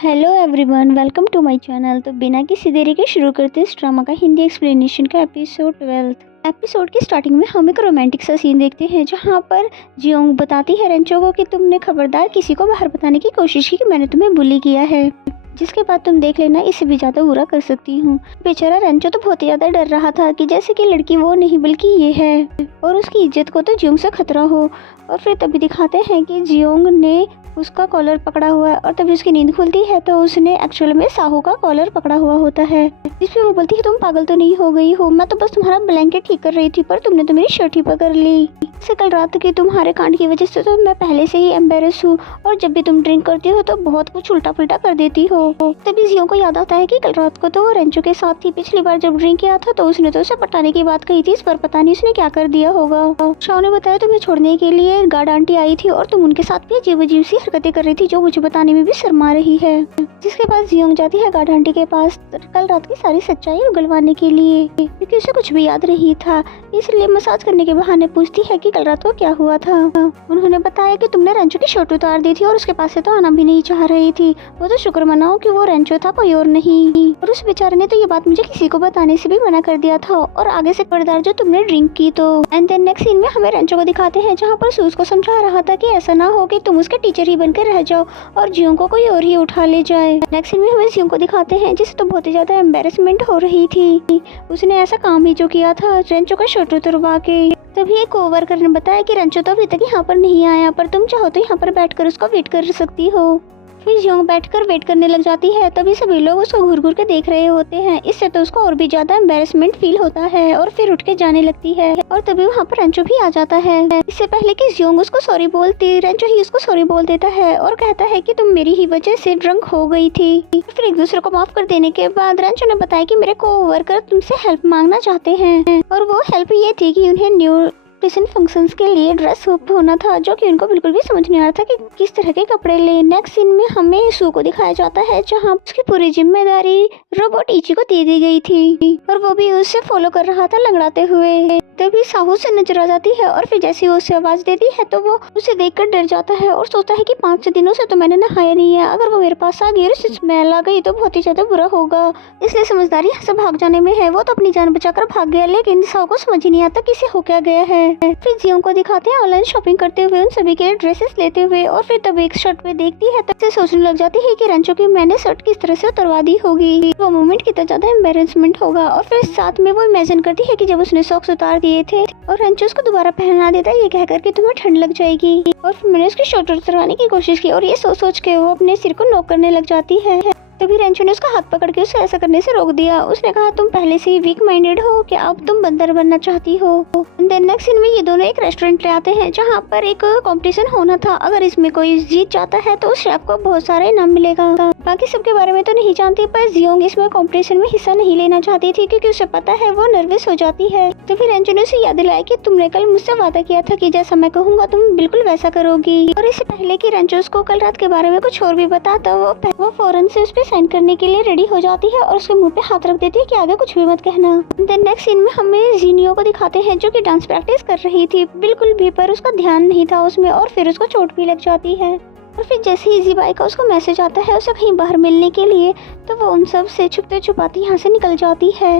Hello everyone, welcome to my channel. तो बिना किसी देरी के शुरू करते हैं इस ड्रामा का हिंदी एक्सप्लेनेशन का एपिसोड 12। एपिसोड की स्टार्टिंग में हम एक रोमांटिक सा सीन देखते हैं जहां पर जियोंग बताती है रेंचो को कि तुमने खबरदार किसी को बाहर बताने की कोशिश की कि मैंने तुम्हें बुली किया है, जिसके बाद तुम देख लेना इससे भी ज़्यादा बुरा कर सकती हूँ। बेचारा रेंचो तो बहुत ही ज़्यादा डर रहा था कि जैसे कि लड़की वो नहीं बल्कि ये है और उसकी इज्जत को तो जियोंग से खतरा हो। और फिर तभी दिखाते हैं कि जियोंग ने उसका कॉलर पकड़ा हुआ है और तभी उसकी नींद खुलती है तो उसने एक्चुअल में साहू का कॉलर पकड़ा हुआ होता है, जिसपे वो बोलती है तुम पागल तो नहीं हो गई हो, मैं तो बस तुम्हारा ब्लैंकेट ठीक कर रही थी पर तुमने तो मेरी शर्ट ही पकड़ ली। से कल रात के तुम्हारे कांड की वजह से तो मैं पहले से ही एम्बेरस हूँ और जब भी तुम ड्रिंक करती हो तो बहुत कुछ उल्टा पुल्टा कर देती हो। तभी जियोंग को याद आता है कि कल रात को तो वो रेंचो के साथ थी, पिछली बार जब ड्रिंक किया था तो उसने तो उसे पटाने की बात कही थी, इस पर पता नहीं उसने क्या कर दिया होगा। शाओ ने बताया तुम्हें छोड़ने के लिए गार्ड आंटी आई थी और तुम उनके साथ भी अजीब अजीब सी हरकतें कर रही थी जो मुझे बताने में भी शर्मा रही है। जिसके बाद जियोंग जाती है गार्ड आंटी के पास कल रात की सारी सच्चाई उगलवाने के लिए, क्योंकि उसे कुछ भी याद नहीं था, इसलिए मसाज करने के बहाने पूछती है कि कल रात को क्या हुआ था। उन्होंने बताया कि तुमने रेंचो की शर्ट उतार दी थी और उसके पास से तो आना भी नहीं चाह रही थी, वो तो शुक्र मनाओ कि वो रेंचो था कोई और नहीं। और उस बेचारे ने तो ये बात मुझे किसी को बताने से भी मना कर दिया था और आगे से खबरदार जो तुमने ड्रिंक की तो। एंड देन नेक्स्ट सीन में हमें रेंचो को दिखाते हैं जहाँ पर सूज को समझा रहा था कि ऐसा ना हो कि तुम उसके टीचर ही बनकर रह जाओ और जियोंग को कोई और ही उठा ले जाए। नेक्स्ट सीन में हमें जियोंग को दिखाते हैं जिसे तो बहुत ही ज्यादा एम्बेरसमेंट हो रही थी, उसने ऐसा काम ही जो किया था रेंचो का शर्ट उतरवा के। तभी एक कोवर्कर ने बताया कि रेंचो तो अभी तक यहाँ पर नहीं आया पर तुम चाहो तो यहाँ पर बैठकर उसको वेट कर सकती हो। फिर जियोंग बैठकर वेट करने लग जाती है, तभी सभी लोग उसको घूर घूर के देख रहे होते हैं, इससे तो उसको और भी ज्यादा एम्बेरसमेंट फील होता है और फिर उठ के जाने लगती है। और तभी वहाँ पर रेंचो भी आ जाता है। इससे पहले कि जियोंग उसको सॉरी बोलती, रेंचो ही उसको सॉरी बोल देता है और कहता है कि तुम मेरी ही वजह से ड्रंक हो गई थी। फिर एक दूसरे को माफ कर देने के बाद रेंचो ने बताया कि मेरे कोवर्कर तुमसे हेल्प मांगना चाहते हैं और वो हेल्प ये थी कि उन्हें न्यू प्रेजेंट फंक्शंस के लिए ड्रेस अप होना था, जो कि उनको बिल्कुल भी समझ नहीं आ रहा था कि किस तरह के कपड़े ले। नेक्स्ट सीन में हमें सू को दिखाया जाता है जहां उसकी पूरी जिम्मेदारी रोबोट इची को दे दी गई थी और वो भी उसे फॉलो कर रहा था लंगड़ाते हुए। तभी साहू से नजर आ जाती है और फिर जैसे ही उसे आवाज देती है तो वो उसे देखकर डर जाता है और सोचता है कि 5 दिनों से तो मैंने नहाया नहीं है, अगर वो मेरे पास आ गई और स्मेल आ गई तो बहुत ही ज्यादा बुरा होगा। इसलिए समझदारी यहाँ से भाग जाने में है। वो तो अपनी जान बचाकर भाग गया, लेकिन साहू को समझ ही नहीं आता किसे हो क्या गया है। फिर जियोंग को दिखाते हैं ऑनलाइन शॉपिंग करते हुए, उन सभी के लिए ड्रेसेस लेते हुए और फिर तब एक शर्ट पे देखती है तब से सोचने लग जाती है कि रेंचो की मैंने शर्ट किस तरह से उतरवा दी होगी, वो मोमेंट कितना ज्यादा एम्बेरसमेंट होगा। और फिर साथ में वो इमेजिन करती है कि जब उसने सॉक्स उतार दिए थे और रेंचो उसको दोबारा पहना देता है ये कहकर कि तुम्हें ठंड लग जाएगी। और फिर मैंने उसकी शर्ट उतरवाने की कोशिश की और ये सोच सोच के वो अपने सिर को नोक करने लग जाती है। तभी रेंचो ने उसका हाथ पकड़ के उसे ऐसा करने से रोक दिया। उसने कहा तुम पहले से ही वीक माइंडेड हो कि अब तुम बंदर बनना चाहती हो। देन नेक्स्ट सीन में ये दोनों एक रेस्टोरेंट ले आते हैं जहाँ पर एक कंपटीशन होना था, अगर इसमें कोई जीत जाता है तो उस शेफ को बहुत सारा इनाम मिलेगा। बाकी सबके बारे में तो नहीं जानती पर जियोंग इसमें कंपटीशन में हिस्सा नहीं लेना चाहती थी क्योंकि उसे पता है वो नर्वस हो जाती है। तो फिर रेंचो ने उसे याद दिलाया कि तुमने कल मुझसे वादा किया था कि जैसा मैं कहूँगा तुम बिल्कुल वैसा करोगी। और इससे पहले कि रेंचो उसको कल रात के बारे में कुछ और भी बताता वो फौरन से उस पर साइन करने के लिए रेडी हो जाती है और उसके मुंह पे हाथ रख देती है कि आगे कुछ भी मत कहना। देन नेक्स्ट सीन में हमें जिनियो को दिखाते हैं जो कि डांस प्रैक्टिस कर रही थी बिल्कुल भी, पर उसका ध्यान नहीं था उसमें और फिर उसको चोट भी लग जाती है। और फिर जैसे ही जिबाई का उसको मैसेज आता है उसे कहीं बाहर मिलने के लिए तो वो उन सब से छुपते छुपाते यहाँ से निकल जाती है।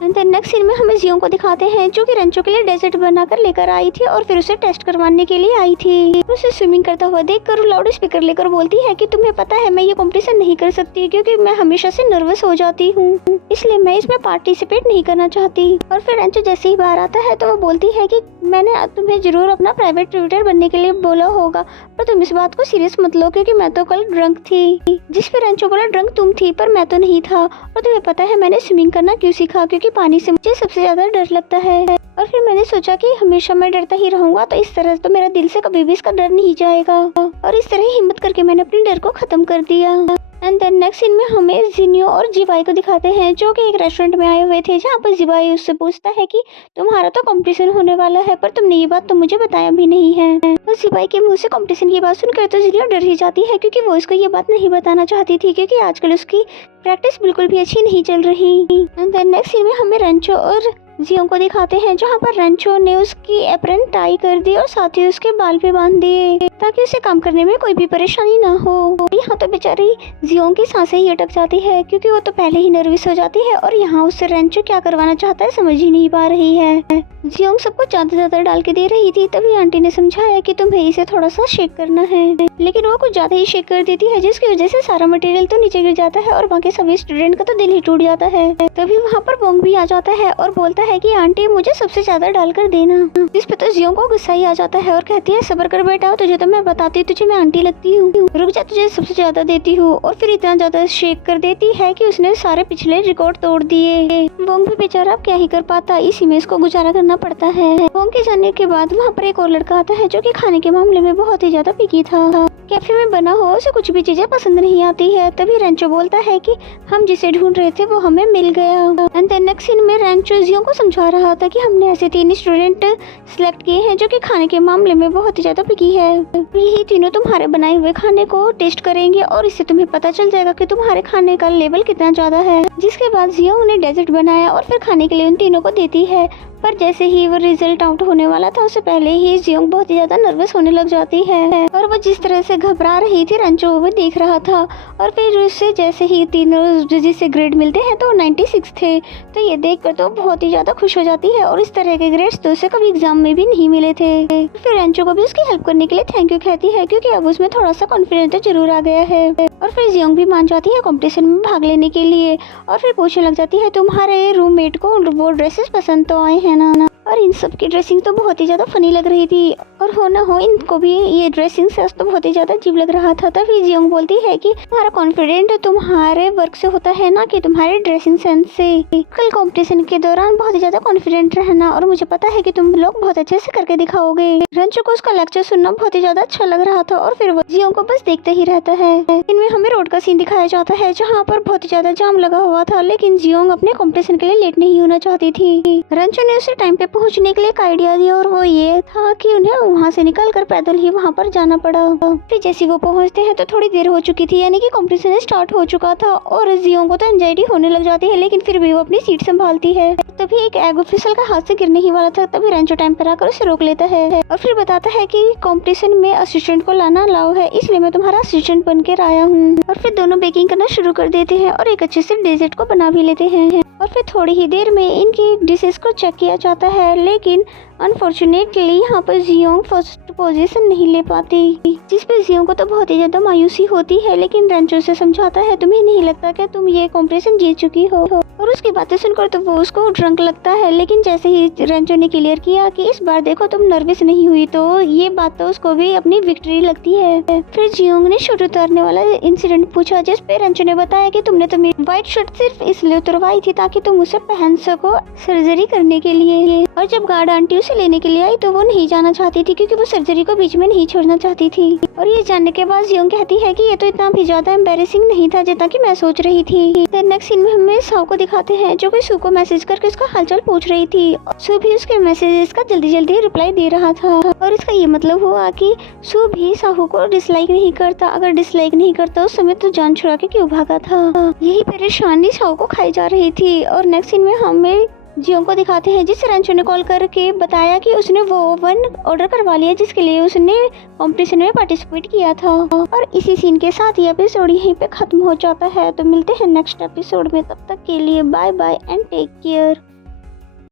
एंड देन नेक्स्ट सीन में हमें जियोंग को दिखाते हैं जो कि रेंचो के लिए डेजर्ट बनाकर लेकर आई थी और फिर उसे टेस्ट करवाने के लिए आई थी। उसे स्विमिंग करता हुआ देखकर लाउड स्पीकर लेकर बोलती है कि तुम्हें पता है मैं ये कंपटीशन नहीं कर सकती क्योंकि मैं हमेशा से नर्वस हो जाती हूँ, इसलिए मैं इसमें पार्टिसिपेट नहीं करना चाहती। और फिर रेंचो जैसे ही बाहर आता है तो वो बोलती है कि मैंने तुम्हें जरूर अपना प्राइवेट ट्यूटर बनने के लिए बोला होगा पर तुम इस बात को सीरियस मत लो क्योंकि मैं तो कल ड्रंक थी। जिस पे रेंचो बोला ड्रंक तुम थी पर मैं तो नहीं था, और तुम्हें पता है मैंने स्विमिंग करना क्यों सीखा, क्योंकि पानी से मुझे सबसे ज्यादा डर लगता है और फिर मैंने सोचा कि हमेशा मैं डरता ही रहूंगा तो इस तरह तो मेरा दिल से कभी भी इसका डर नहीं जाएगा और इस तरह हिम्मत करके मैंने अपने डर को खत्म कर दिया। एंड देन नेक्स्ट सीन में हमें जिनियो और जिबाई को दिखाते हैं जो कि एक रेस्टोरेंट में आए हुए थे जहाँ पर जिबाई उससे पूछता है कि तुम्हारा तो कंपटीशन होने वाला है पर तुमने ये बात तो मुझे बताया भी नहीं है। और जिबाई के मुंह से कंपटीशन की बात सुनकर तो जिनियो डर ही जाती है क्योंकि वो इसको ये बात नहीं बताना चाहती थी क्योंकि आजकल उसकी प्रैक्टिस बिल्कुल भी अच्छी नहीं चल रही। एंड देन नेक्स्ट सीन में हमें रेंचो और जियोंग को दिखाते हैं जहाँ पर रेंचो ने उसकी एप्रन टाई कर दी और साथ ही उसके बाल भी बांध दिए ताकि उसे काम करने में कोई भी परेशानी ना हो। यहाँ तो बेचारी जियोंग की सांसें ही अटक जाती है क्योंकि वो तो पहले ही नर्वस हो जाती है और यहाँ उससे रेंचो क्या करवाना चाहता है समझ ही नहीं पा रही है। जियोंग सबको ज्यादा डाल के दे रही थी, तभी आंटी ने समझाया कि तुम्हें इसे थोड़ा सा शेक करना है, लेकिन वो कुछ ज्यादा ही शेक कर देती है जिसकी वजह से सारा मटेरियल तो नीचे गिर जाता है और बाकी सभी स्टूडेंट का तो दिल ही टूट जाता है। तभी वहाँ पर बोंग भी आ जाता है और बोलता है कि आंटी मुझे सबसे ज्यादा डालकर देना, जिस पे तो जियोंग को गुस्सा ही आ जाता है और कहती है सब्र कर बेटा, तुझे तो मैं बताती तुझे मैं आंटी लगती हूँ, रुक जा तुझे सबसे ज्यादा देती हूँ। और फिर इतना ज्यादा शेक कर देती है कि उसने सारे पिछले रिकॉर्ड तोड़ दिए। बोंग भी बेचारा अब क्या ही कर पाता, इसी में इसको गुजारा करना पड़ता है। बोंग के जाने के बाद वहाँ पर एक और लड़का आता है जो कि खाने के मामले में बहुत ही ज्यादा पिकी था। कैफे में बना हो उसे कुछ भी चीजें पसंद नहीं आती है। तभी रेंचो बोलता है कि हम जिसे ढूंढ रहे थे वो हमें मिल गया। एंड देन नेक्स्ट सीन में रेंचो जियोंग को समझा रहा था कि हमने ऐसे 3 स्टूडेंट सिलेक्ट किए हैं जो कि खाने के मामले में बहुत ही ज्यादा पिकी है। यही तीनों तुम्हारे बनाए हुए खाने को टेस्ट करेंगे और इससे तुम्हें पता चल जाएगा कि तुम्हारे खाने का लेवल कितना ज्यादा है। जिसके बाद जियोंग ने डेजर्ट बनाया और फिर खाने के लिए उन तीनों को देती है। पर जैसे ही वो रिजल्ट आउट होने वाला था उससे पहले ही जियोंग बहुत ही ज्यादा नर्वस होने लग जाती है और वो जिस तरह से घबरा रही थी रेंचो वो देख रहा था। और फिर उससे जैसे ही तीनों जजेस से ग्रेड मिलते हैं तो 96 थे, तो ये देखकर तो बहुत ही ज्यादा खुश हो जाती है और इस तरह के ग्रेड्स तो उसे कभी एग्जाम में भी नहीं मिले थे। फिर रेंचो को भी उसकी हेल्प करने के लिए थैंक यू कहती है क्योंकि अब उसमें थोड़ा सा कॉन्फिडेंस तो जरूर आ गया है। और फिर जियोंग भी मान जाती है कंपटीशन में भाग लेने के लिए और फिर पूछने लग जाती है तुम्हारे रूममेट को वो ड्रेसेस पसंद तो आए हैं ना। और इन सब की ड्रेसिंग तो बहुत ही ज्यादा फनी लग रही थी और हो ना हो इनको भी ये ड्रेसिंग सेंस तो बहुत ही ज्यादा अजीब लग रहा था। तभी जियोंग बोलती है कि तुम्हारा कॉन्फिडेंट तुम्हारे वर्क से होता है ना कि तुम्हारे ड्रेसिंग सेंस से। कल कंपटीशन के दौरान बहुत ही ज्यादा कॉन्फिडेंट रहना और मुझे पता है कि तुम लोग बहुत अच्छे से करके दिखाओगे। रेंचो को उसका लेक्चर सुनना बहुत ही ज्यादा अच्छा लग रहा था और फिर वो जियोंग को बस देखते ही रहता है। इनमें हमें रोड का सीन दिखाया जाता है जहाँ पर बहुत ही ज्यादा जाम लगा हुआ था, लेकिन जियोंग अपने कॉम्पिटिशन के लिए लेट नहीं होना चाहती थी। रेंचो ने उसे टाइम पे पहुंचने के लिए एक आइडिया दिया और वो ये था कि उन्हें वहाँ से निकलकर पैदल ही वहाँ पर जाना पड़ा। फिर जैसे वो पहुँचते हैं तो थोड़ी देर हो चुकी थी, यानी कि कंपटीशन स्टार्ट हो चुका था और जियोंग को तो एंजाइटी होने लग जाती है, लेकिन फिर भी वो अपनी सीट संभालती है। तभी एक एग ऑफिसर का हाथ से गिरने ही वाला था, तभी रेंचो टाइम पर आकर उसे रोक लेता है और फिर बताता है कि कंपटीशन में असिस्टेंट को लाना अलाउ है, इसलिए मैं तुम्हारा असिस्टेंट बनकर आया हूँ। और फिर दोनों बेकिंग करना शुरू कर देते हैं और एक अच्छे से डेजर्ट को बना भी लेते हैं। और फिर थोड़ी ही देर में इनकी डिशेस को चेक किया जाता है, लेकिन अनफॉर्चुनेटली यहाँ पर जियोंग फर्स्ट पोजीशन नहीं ले पाती, जिस पे जियोंग को तो बहुत ही ज्यादा मायूसी होती है। लेकिन रेंचो से समझाता है तुम्हें नहीं लगता कि तुम ये कॉम्पिटिशन जीत चुकी हो, और उसकी बातें सुनकर तो वो उसको ड्रंक लगता है। लेकिन जैसे ही रेंचो ने क्लियर किया कि इस बार देखो तुम नर्वस नहीं हुई, तो ये बात तो उसको भी अपनी विक्ट्री लगती है। फिर जियोंग ने शर्ट उतारने वाला इंसिडेंट पूछा, जिस पे रेंचो ने बताया कि तुमने तो मेरी व्हाइट शर्ट सिर्फ इसलिए उतरवाई थी ताकि तुम उसे पहन सको सर्जरी करने के लिए। और जब गार्ड आंटी उसे लेने के लिए आई तो वो नहीं जाना चाहती थी क्योंकि वो सर्जरी को बीच में नहीं छोड़ना चाहती थी। और ये जानने के बाद जियोंग कहती है कि ये तो इतना भी ज्यादा एम्बैरेसिंग नहीं था जितना कि मैं सोच रही थी। फिर नेक्स्ट सीन में हमें साहू को दिखाते हैं जो कि सू को मैसेज करके उसका हालचाल पूछ रही थी। सू भी उसके मैसेजेस का जल्दी रिप्लाई दे रहा था और इसका ये मतलब हुआ कि सू भी साहू को डिसलाइक नहीं करता। अगर डिसलाइक नहीं करता उस समय तो जान छुड़ा के क्यों भागा था। यही परेशानी साहू को खाई जा रही थी। और नेक्स्ट सीन में हमें जियोंग को दिखाते हैं जिस रेंचो ने कॉल करके बताया कि उसने वो ओवन ऑर्डर करवा लिया जिसके लिए उसने कंपटीशन में पार्टिसिपेट किया था। और इसी सीन के साथ ये एपिसोड यहीं पे खत्म हो जाता है। तो मिलते हैं नेक्स्ट एपिसोड में, तब तक के लिए bye bye and take care.